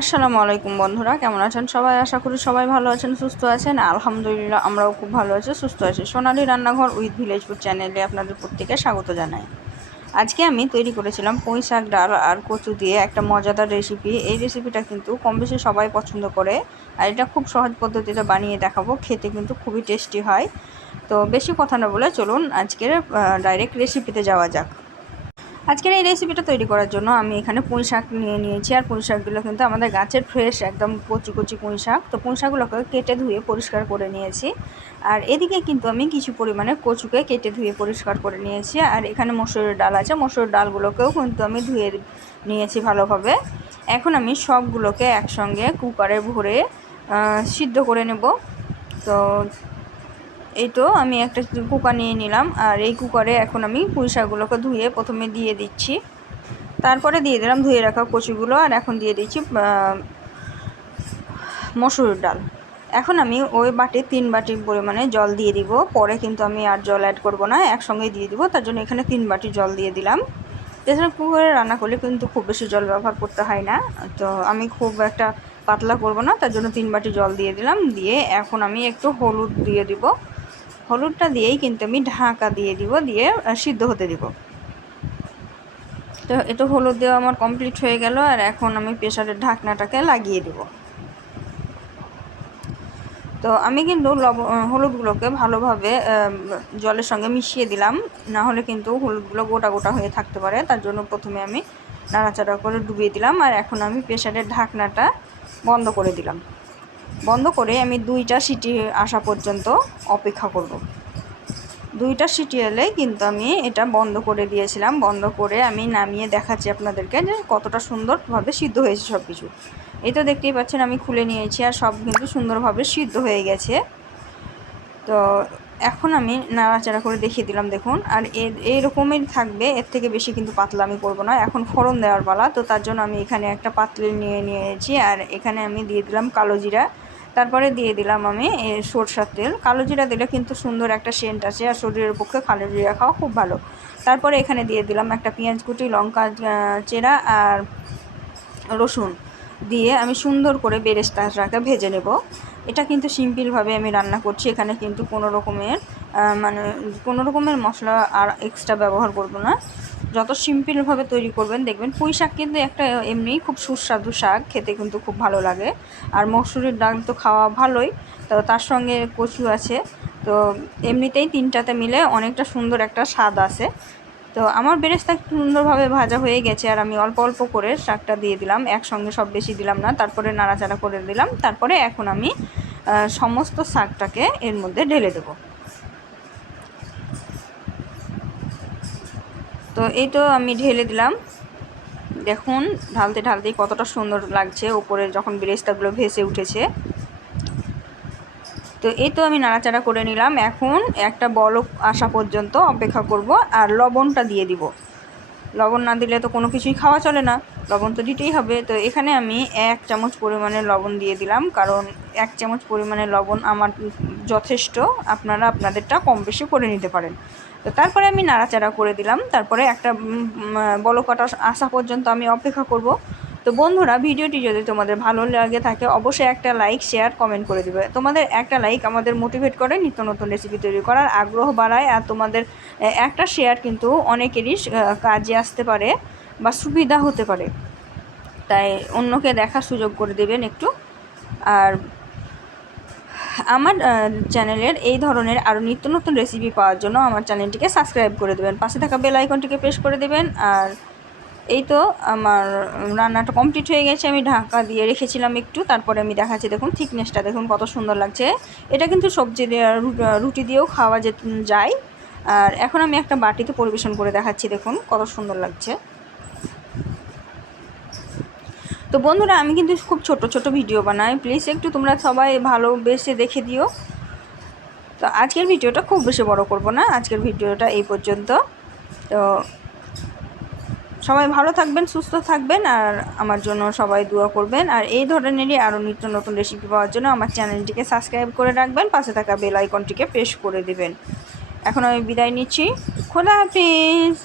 আসসালামু আলাইকুম বন্ধুরা, কেমন আছেন সবাই? আশা করি সবাই ভালো আছেন, সুস্থ আছেন। আলহামদুলিল্লাহ, আমরাও খুব ভালো আছি, সুস্থ আছি। সোনালি রান্নাঘর উইথ ভিলেজ ফুড চ্যানেলে আপনাদের প্রত্যেকে স্বাগত জানাই। আজকে আমি তৈরি করেছিলাম পুঁই শাক ডাল আর কচু দিয়ে একটা মজাদার রেসিপি এই রেসিপিটা কিন্তু কম বেশি সবাই পছন্দ করে, আর এটা খুব সহজ পদ্ধতিতে বানিয়ে দেখাবো। খেতে কিন্তু খুবই টেস্টি হয়। তো বেশি কথা না বলে চলুন আজকের ডাইরেক্ট রেসিপিতে যাওয়া যাক। আজকের এই রেসিপিটা তৈরি করার জন্য আমি এখানে পুঁই শাক নিয়ে নিয়েছি। আর পুঁই শাকগুলো কিন্তু আমাদের গাছের ফ্রেশ একদম কচি কচি পুঁই শাক। তো পুঁই শাকগুলোকে কেটে ধুয়ে পরিষ্কার করে নিয়েছি। আর এদিকে কিন্তু আমি কিছু পরিমাণে কচুকে কেটে ধুয়ে পরিষ্কার করে নিয়েছি। আর এখানে মসুরের ডাল আছে। মসুরের ডালগুলোকেও কিন্তু আমি ধুয়ে নিয়েছি ভালোভাবে। এখন আমি সবগুলোকে একসঙ্গে কুকারে ভরে সিদ্ধ করে নেব। তো এই তো আমি একটা কুকার নিয়ে নিলাম, আর এই কুকারে এখন আমি পুঁই শাকগুলোকে ধুয়ে প্রথমে দিয়ে দিচ্ছি। তারপরে দিয়ে দিলাম ধুয়ে রাখা কচুগুলো, আর এখন দিয়ে দিচ্ছি মসুর ডাল। এখন আমি ওই বাটি, তিন বাটির পরিমাণে জল দিয়ে দিব। পরে কিন্তু আমি আর জল অ্যাড করব না একসঙ্গে দিয়ে দিব। তার জন্য এখানে তিন বাটি জল দিয়ে দিলাম। এছাড়া কুকারে রান্না করলে কিন্তু খুব বেশি জল ব্যবহার করতে হয় না। তো আমি খুব একটা পাতলা করব না, তার জন্য তিন বাটি জল দিয়ে দিলাম। দিয়ে এখন আমি একটু হলুদ দিয়ে দিব। হলুদটা দিয়েই কিন্তু আমি ঢাকা দিয়ে দিব, দিয়ে সিদ্ধ হতে দিব। তো এটা হলুদ দেওয়া আমার কমপ্লিট হয়ে গেল, আর এখন আমি প্রেশারের ঢাকনাটাকে লাগিয়ে দেব। তো আমি কিন্তু লব হলুদগুলোকে ভালোভাবে জলের সঙ্গে মিশিয়ে দিলাম, না হলে কিন্তু হলুদগুলো গোটা গোটা হয়ে থাকতে পারে, তার জন্য প্রথমে আমি নাড়াচাড়া করে ডুবিয়ে দিলাম, আর এখন আমি প্রেশারের ঢাকনাটা বন্ধ করে দিলাম। বন্ধ করে আমি দুইটা সিটি আসা পর্যন্ত অপেক্ষা করব। দুইটা সিটি এলে কিন্তু আমি এটা বন্ধ করে দিয়েছিলাম। বন্ধ করে আমি নামিয়ে দেখাচ্ছি আপনাদেরকে যে কতটা সুন্দরভাবে সিদ্ধ হয়েছে সব কিছু এই তো দেখতেই পাচ্ছেন আমি খুলে নিয়েছি আর সব কিন্তু সুন্দরভাবে সিদ্ধ হয়ে গেছে। তো এখন আমি নাড়াচাড়া করে দেখিয়ে দিলাম, দেখুন। আর এই রকমই থাকবে, এর থেকে বেশি কিন্তু পাতলা আমি করব না। এখন ফোড়ন দেওয়ার পালা, তো তার জন্য আমি এখানে একটা পাতলি নিয়ে নিয়েছি। আর এখানে আমি দিয়ে দিলাম কালো জিরা। তারপরে দিয়ে দিলাম আমি সরষার তেল। কালো জিরা দিলে কিন্তু সুন্দর একটা সেন্ট আছে আর শরীরের পক্ষে কালো জিরা খাওয়া খুব ভালো। তারপরে এখানে দিয়ে দিলাম একটা পেঁয়াজ কুটি লঙ্কা চেরা আর রসুন দিয়ে আমি সুন্দর করে বেরেস্তাটাকে ভেজে নেব। এটা কিন্তু সিম্পলভাবে আমি রান্না করছি, এখানে কিন্তু কোনো রকমের মানে কোনো রকমের মশলা আর এক্সট্রা ব্যবহার করব না। যত সিম্পলভাবে তৈরি করবেন, দেখবেন পুঁই শাক কিন্তু একটা এমনিই খুব সুস্বাদু শাক, খেতে কিন্তু খুব ভালো লাগে। আর মসুরির ডাল তো খাওয়া ভালোই, তো তার সঙ্গে কচু আছে। তো এমনিতেই তিনটাতে মিলে অনেকটা সুন্দর একটা স্বাদ আছে। তো আমার বেরেস্তা সুন্দরভাবে ভাজা হয়ে গেছে, আর আমি অল্প অল্প করে শাকটা দিয়ে দিলাম। একসঙ্গে সব বেশি দিলাম না, তারপরে নাড়াচাড়া করে দিলাম। তারপরে এখন আমি সমস্ত শাকটাকে এর মধ্যে ঢেলে দেবো। তো এই তো আমি ঢেলে দিলাম। দেখুন, ঢালতে ঢালতে কতটা সুন্দর লাগছে ওপরে যখন বেরেস্তাগুলো ভেসে উঠেছে। তো এই তো আমি নাড়াচাড়া করে নিলাম। এখন একটা বলক আসা পর্যন্ত অপেক্ষা করব আর লবণটা দিয়ে দিব। লবণ না দিলে তো কোনো কিছুই খাওয়া চলে না। লবণ তো দিতেই হবে। তো এখানে আমি এক চামচ পরিমাণে লবণ দিয়ে দিলাম কারণ এক চামচ পরিমাণে লবণ আমার যথেষ্ট। আপনারা আপনাদেরটা কম বেশি করে নিতে পারেন। তো তারপরে আমি নাড়াচাড়া করে দিলাম। তারপরে একটা বলকাটা আসা পর্যন্ত আমি অপেক্ষা করব। তো বন্ধুরা, ভিডিওটি যদি তোমাদের ভালো লাগে থাকে, অবশ্যই একটা লাইক শেয়ার কমেন্ট করে দিবে। তোমাদের একটা লাইক আমাদের মোটিভেট করে নিত্য নতুন রেসিপি তৈরি করার আগ্রহ বাড়ায় আর তোমাদের একটা শেয়ার কিন্তু অনেকেরই কাজে আসতে পারে বা সুবিধা হতে পারে। তাই অন্যকে দেখার সুযোগ করে দেবেন একটু। আর আমার চ্যানেলের এই ধরনের আরও নিত্য নতুন রেসিপি পাওয়ার জন্য আমার চ্যানেলটিকে সাবস্ক্রাইব করে দেবেন। পাশে থাকা বেল আইকনটিকে প্রেস করে দেবেন। আর এই তো আমার রান্নাটা কমপ্লিট হয়ে গেছে। আমি ঢাকা দিয়ে রেখেছিলাম একটু। তারপরে আমি দেখাচ্ছি, দেখুন থিকনেসটা দেখুন কত সুন্দর লাগছে। এটা কিন্তু সবজি রুটি দিয়েও খাওয়া যায়। আর এখন আমি একটা বাটিতে পরিবেশন করে দেখাচ্ছি, দেখুন কত সুন্দর লাগছে। তো বন্ধুরা, আমি কিন্তু খুব ছোট ছোট ভিডিও বানাই। প্লিজ একটু তোমরা সবাই ভালোবেসে দেখে দিও। তো আজকের ভিডিওটা খুব বেশি বড় করব না। আজকের ভিডিওটা এই পর্যন্ত। তো সবাই ভালো থাকবেন, সুস্থ থাকবেন, আর আমার জন্য সবাই দোয়া করবেন। আর এই ধরনেরই আরও নিত্য নতুন রেসিপি পাওয়ার জন্য আমার চ্যানেলটিকে সাবস্ক্রাইব করে রাখবেন। পাশে থাকা বেল আইকনটিকে প্রেস করে দেবেন। এখন আমি বিদায় নিচ্ছি। খোলা হাফিজ!